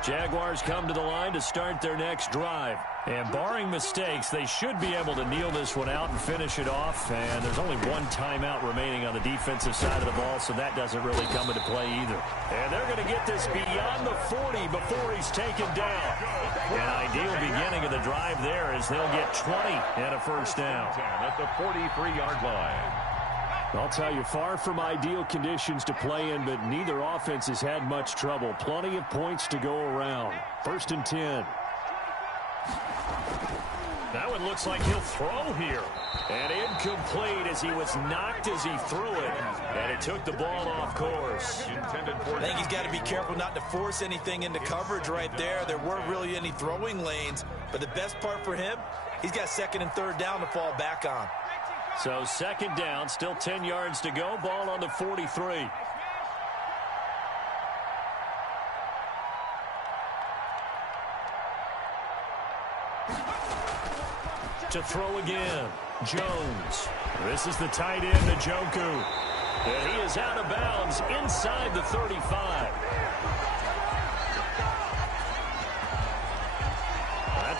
Jaguars come to the line to start their next drive. And barring mistakes, they should be able to kneel this one out and finish it off. And there's only one timeout remaining on the defensive side of the ball, so that doesn't really come into play either. And they're going to get this beyond the 40 before he's taken down. An ideal beginning of the drive there as they'll get 20 and a first down. At the 43-yard line. I'll tell you, far from ideal conditions to play in, but neither offense has had much trouble. Plenty of points to go around. First and 10. That one looks like he'll throw here. And incomplete as he was knocked as he threw it. And it took the ball off course. I think he's got to be careful not to force anything into coverage right there. There weren't really any throwing lanes. But the best part for him, he's got second and third down to fall back on. So second down, still 10 yards to go. Ball on the 43. To throw again, Jones. This is the tight end, Njoku. And he is out of bounds inside the 35.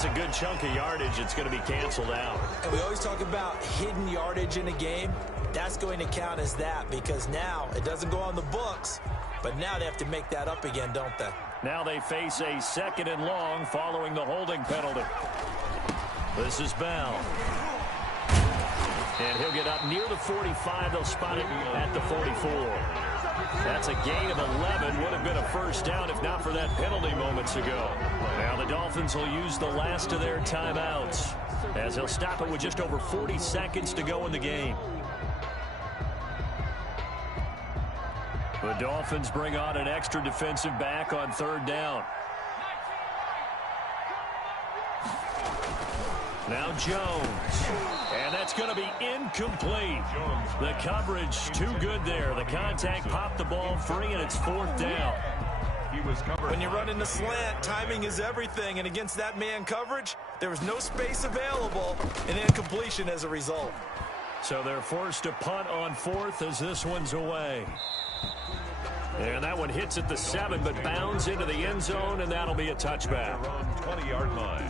That's a good chunk of yardage. It's going to be canceled out. And we always talk about hidden yardage in a game. That's going to count as that because now it doesn't go on the books, but now they have to make that up again, don't they? Now they face a second and long following the holding penalty. This is Bell. And he'll get up near the 45. They'll spot it at the 44. That's a gain of 11. Would have been a first down if not for that penalty moments ago. Now the Dolphins will use the last of their timeouts as they'll stop it with just over 40 seconds to go in the game. The Dolphins bring on an extra defensive back on third down. Now Jones. And that's going to be incomplete. The coverage too good there. The contact popped the ball free, and it's 4th down. When you run in the slant, timing is everything. And against that man coverage, there was no space available, and incompletion as a result. So they're forced to punt on 4th as this one's away. And that one hits at the 7, but bounds into the end zone, and that'll be a touchback. 20-yard line.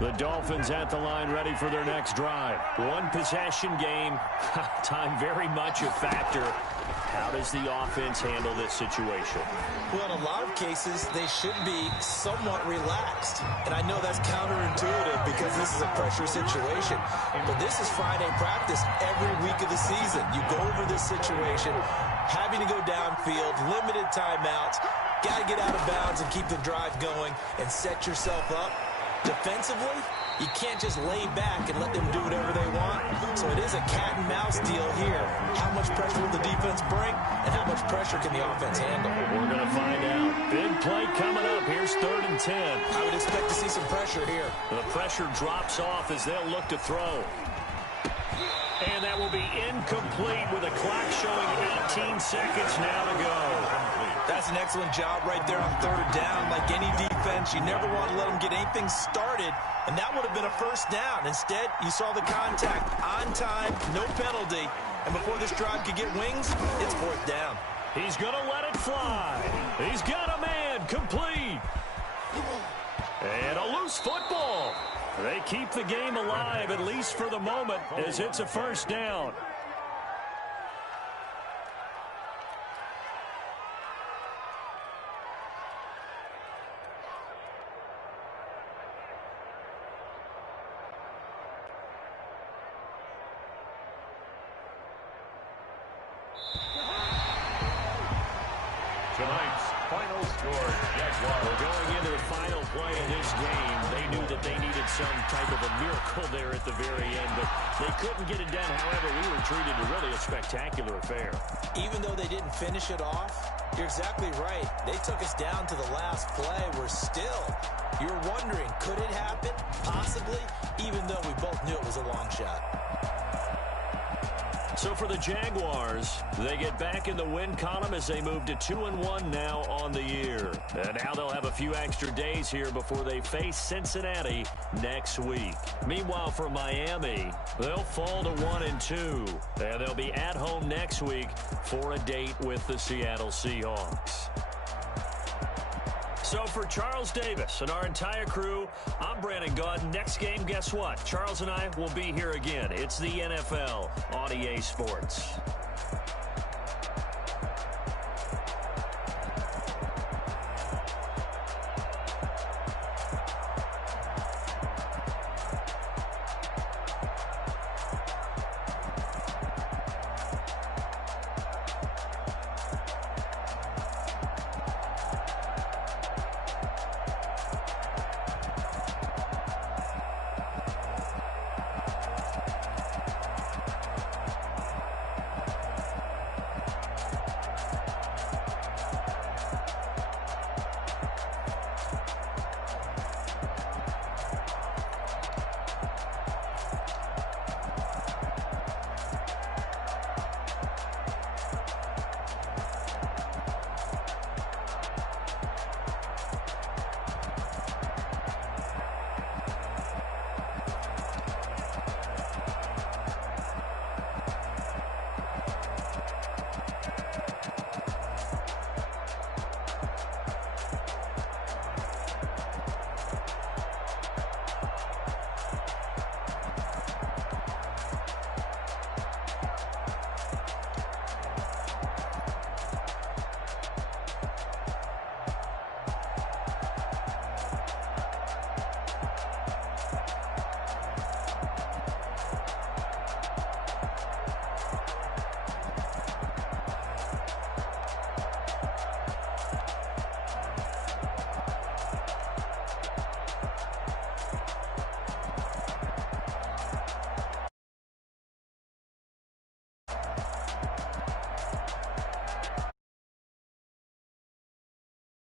The Dolphins at the line ready for their next drive. One possession game. Time very much a factor. How does the offense handle this situation? Well, in a lot of cases, they should be somewhat relaxed. And I know that's counterintuitive because this is a pressure situation. But this is Friday practice every week of the season. You go over this situation, having to go downfield, limited timeouts, got to get out of bounds and keep the drive going and set yourself up. Defensively, you can't just lay back and let them do whatever they want. So it is a cat and mouse deal here. How much pressure will the defense bring, and how much pressure can the offense handle? We're going to find out. Big play coming up. Here's 3rd and 10. I would expect to see some pressure here. The pressure drops off as they'll look to throw. And that will be incomplete with a clock showing 18 seconds now to go. That's an excellent job right there on 3rd down. Like any defense, you never want to let them get anything started, and that would have been a 1st down. Instead, you saw the contact on time, no penalty, and before this drive could get wings, it's 4th down. He's going to let it fly. He's got a man complete. And a loose football. They keep the game alive, at least for the moment, as it's a 1st down. Tonight's final score, Jaguars. Well, going into the final play of this game, they knew that they needed some type of a miracle there at the very end, but they couldn't get it done. However, we were treated to really a spectacular affair. Even though they didn't finish it off, you're exactly right. They took us down to the last play. We're still, you're wondering, could it happen? Possibly, even though we both knew it was a long shot. So for the Jaguars, they get back in the win column as they move to 2-1 now on the year. And now they'll have a few extra days here before they face Cincinnati next week. Meanwhile, for Miami, they'll fall to 1-2. And they'll be at home next week for a date with the Seattle Seahawks. So for Charles Davis and our entire crew, I'm Brandon Gaudin. Next game, guess what? Charles and I will be here again. It's the NFL on EA Sports.